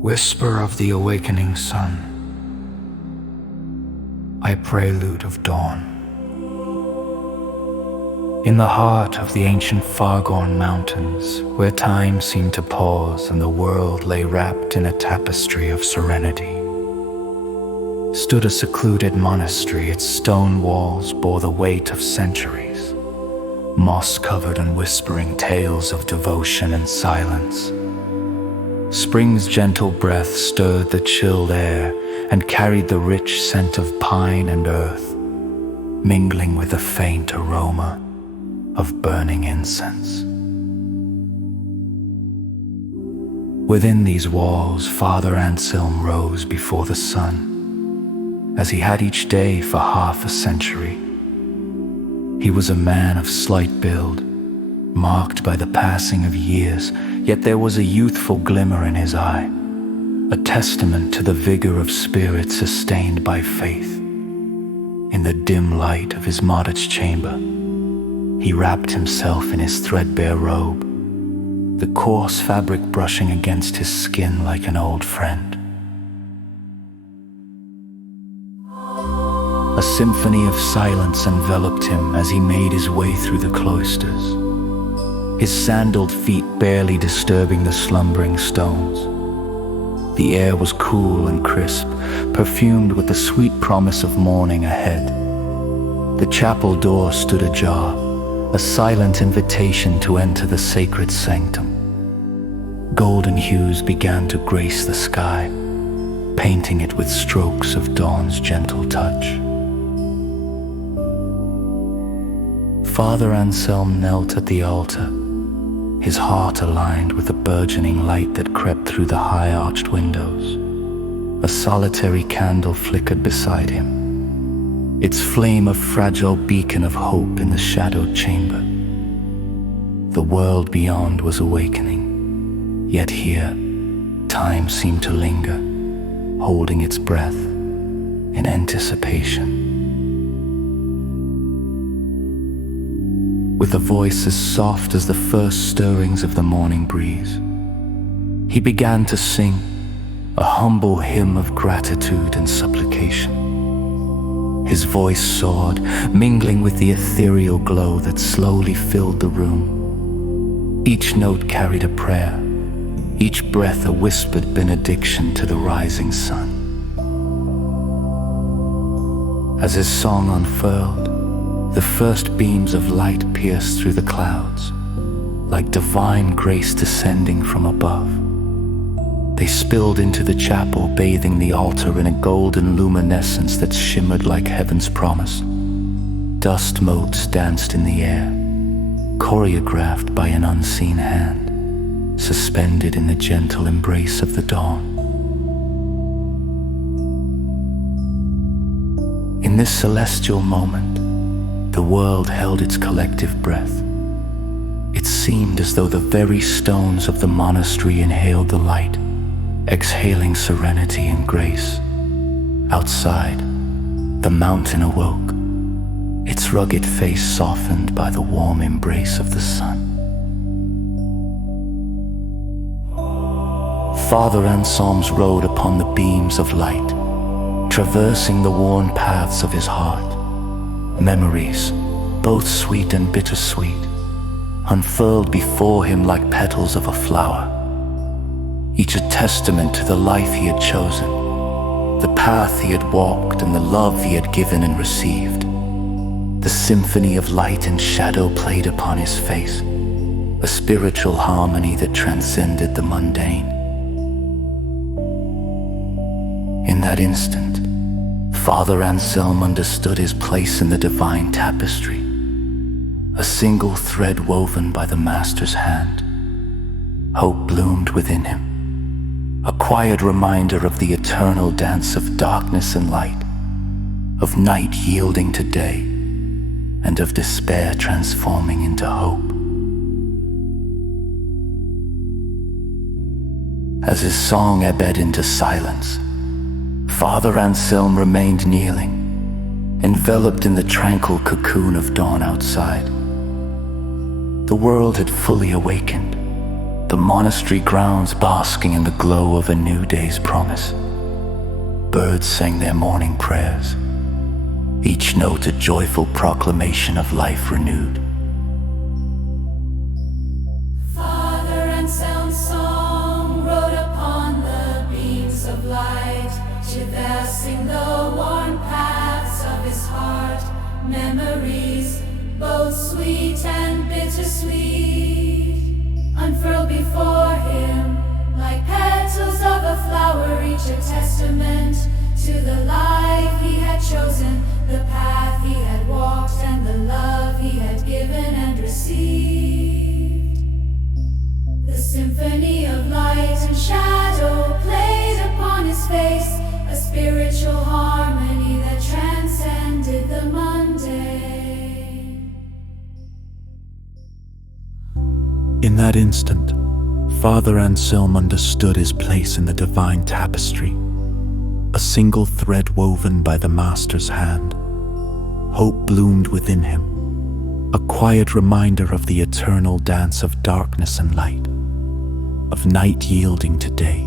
Whisper of the awakening sun, I prelude of dawn. In the heart of the ancient far-gone mountains, where time seemed to pause and the world lay wrapped in a tapestry of serenity, stood a secluded monastery. Its stone walls bore the weight of centuries, moss-covered and whispering tales of devotion and silence. Spring's gentle breath stirred the chilled air and carried the rich scent of pine and earth, mingling with the faint aroma of burning incense. Within these walls, Father Anselm rose before the sun, as he had each day for half a century. He was a man of slight build, marked by the passing of years, yet there was a youthful glimmer in his eye, a testament to the vigor of spirit sustained by faith. In the dim light of his modest chamber, he wrapped himself in his threadbare robe, the coarse fabric brushing against his skin like an old friend. A symphony of silence enveloped him as he made his way through the cloisters, his sandaled feet barely disturbing the slumbering stones. The air was cool and crisp, perfumed with the sweet promise of morning ahead. The chapel door stood ajar, a silent invitation to enter the sacred sanctum. Golden hues began to grace the sky, painting it with strokes of dawn's gentle touch. Father Anselm knelt at the altar, his heart aligned with the burgeoning light that crept through the high-arched windows. A solitary candle flickered beside him, its flame a fragile beacon of hope in the shadowed chamber. The world beyond was awakening, yet here, time seemed to linger, holding its breath in anticipation. With a voice as soft as the first stirrings of the morning breeze, he began to sing a humble hymn of gratitude and supplication. His voice soared, mingling with the ethereal glow that slowly filled the room. Each note carried a prayer, each breath a whispered benediction to the rising sun. As his song unfurled, the first beams of light pierced through the clouds, like divine grace descending from above. They spilled into the chapel, bathing the altar in a golden luminescence that shimmered like heaven's promise. Dust motes danced in the air, choreographed by an unseen hand, suspended in the gentle embrace of the dawn. In this celestial moment, the world held its collective breath. It seemed as though the very stones of the monastery inhaled the light, exhaling serenity and grace. Outside, the mountain awoke, its rugged face softened by the warm embrace of the sun. Father Anselm's rode upon the beams of light, traversing the worn paths of his heart. Memories, both sweet and bittersweet, unfurled before him like petals of a flower, each a testament to the life he had chosen, the path he had walked and the love he had given and received. The symphony of light and shadow played upon his face, a spiritual harmony that transcended the mundane. In that instant, Father Anselm understood his place in the divine tapestry, a single thread woven by the Master's hand. Hope bloomed within him, a quiet reminder of the eternal dance of darkness and light, of night yielding to day, and of despair transforming into hope. As his song ebbed into silence, Father Anselm remained kneeling, enveloped in the tranquil cocoon of dawn outside. The world had fully awakened, the monastery grounds basking in the glow of a new day's promise. Birds sang their morning prayers, each note a joyful proclamation of life renewed. Father Anselm's song rode upon the beams of light, traversing the worn paths of his heart. Memories, both sweet and bittersweet, unfurled before him like petals of a flower, each a testament to the life he had chosen, the path he had walked, and the love he had given and received. The symphony of light and shadow played upon his face, a spiritual harmony that transcended the mundane. In that instant, Father Anselm understood his place in the divine tapestry, a single thread woven by the Master's hand. Hope bloomed within him, a quiet reminder of the eternal dance of darkness and light, of night yielding to day,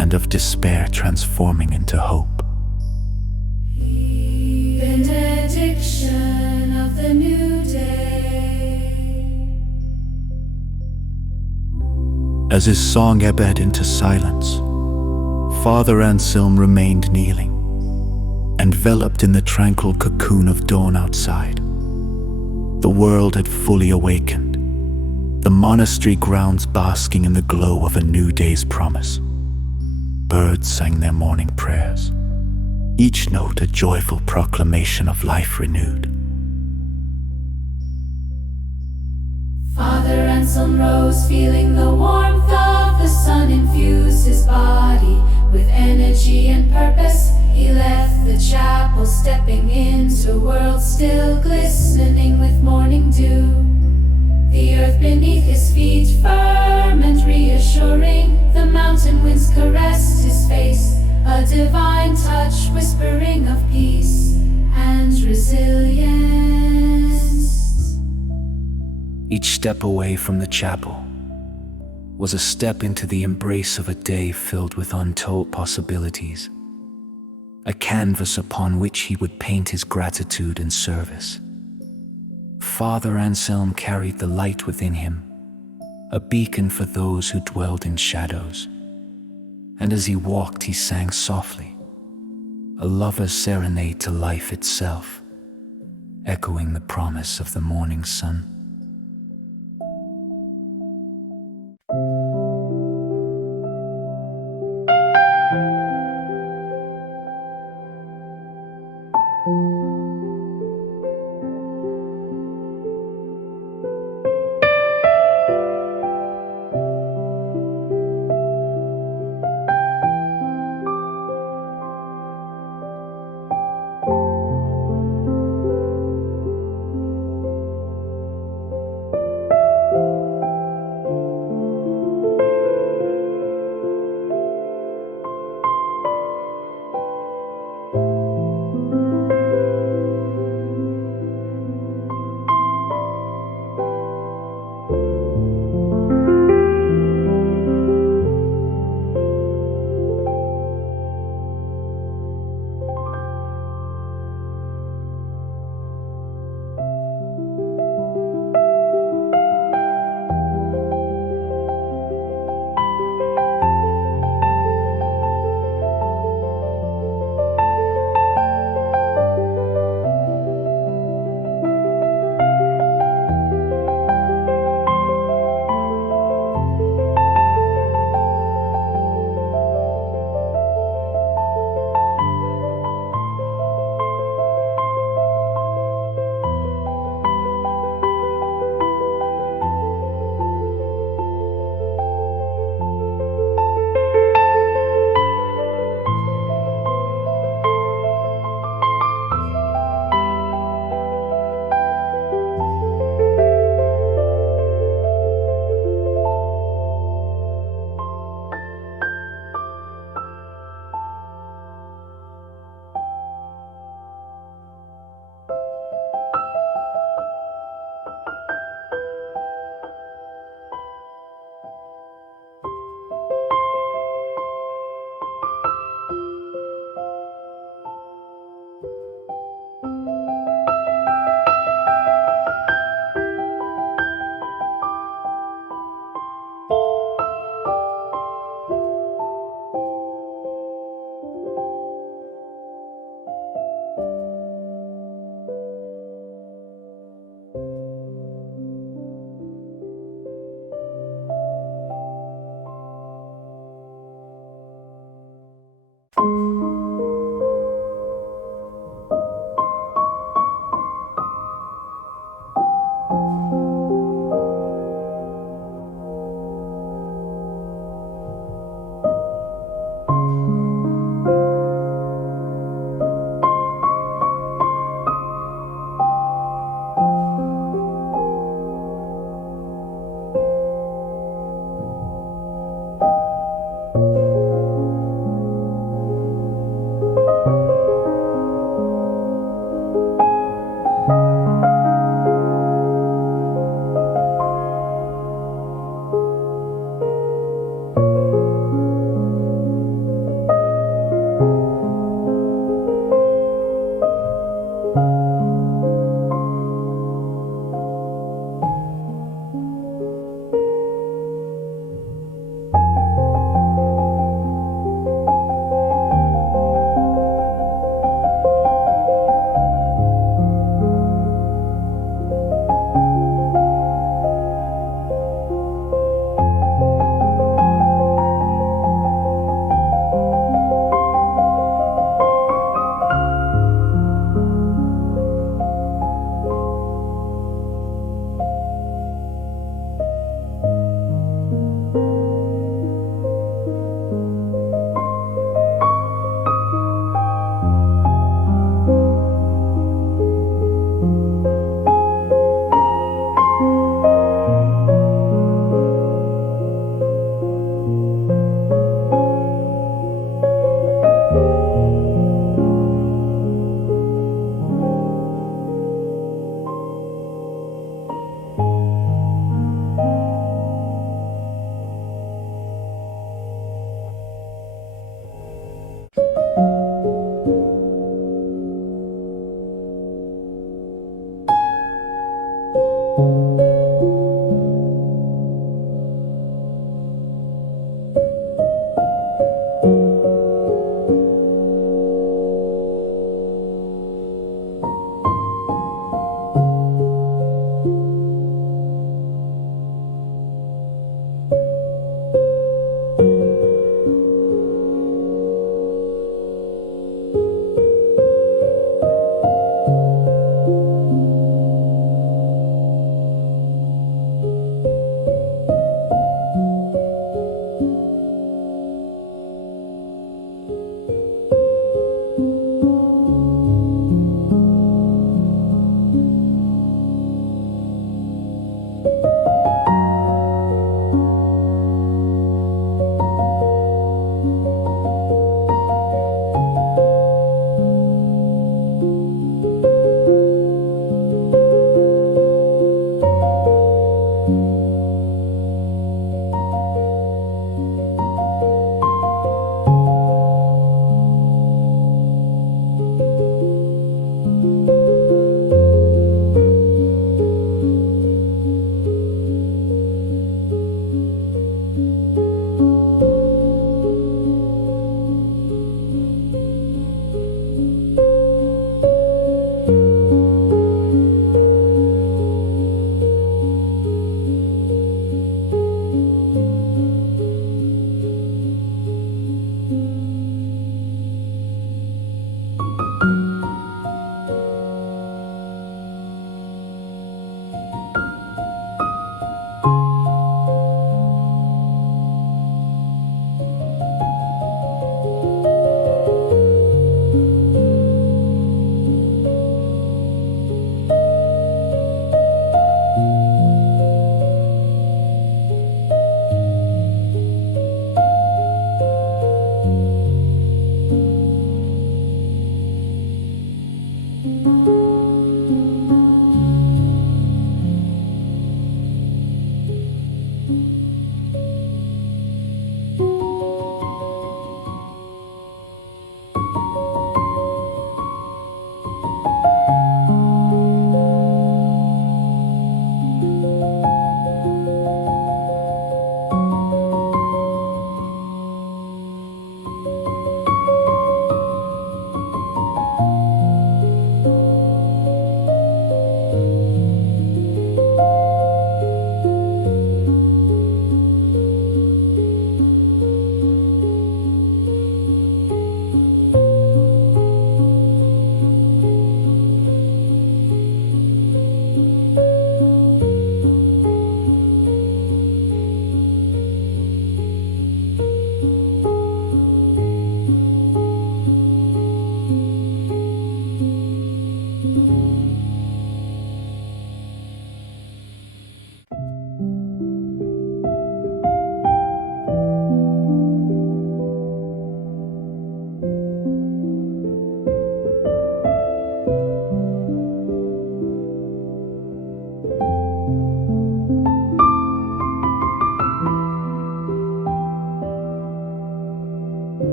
and of despair transforming into hope. Benediction of the new day. As his song ebbed into silence, Father Anselm remained kneeling, enveloped in the tranquil cocoon of dawn outside. The world had fully awakened, the monastery grounds basking in the glow of a new day's promise. Birds sang their morning prayers, each note a joyful proclamation of life renewed. Father Anselm rose, feeling the warmth of the sun infuse his body with energy and purpose. He left the chapel, stepping into a world still glistening with morning dew. The earth beneath his feet firm and reassuring. The mountain winds caressed his face, a divine touch whispering of peace and resilience. Each step away from the chapel was a step into the embrace of a day filled with untold possibilities, a canvas upon which he would paint his gratitude and service. Father Anselm carried the light within him, a beacon for those who dwelled in shadows. And as he walked, he sang softly, a lover's serenade to life itself, echoing the promise of the morning sun.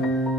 you.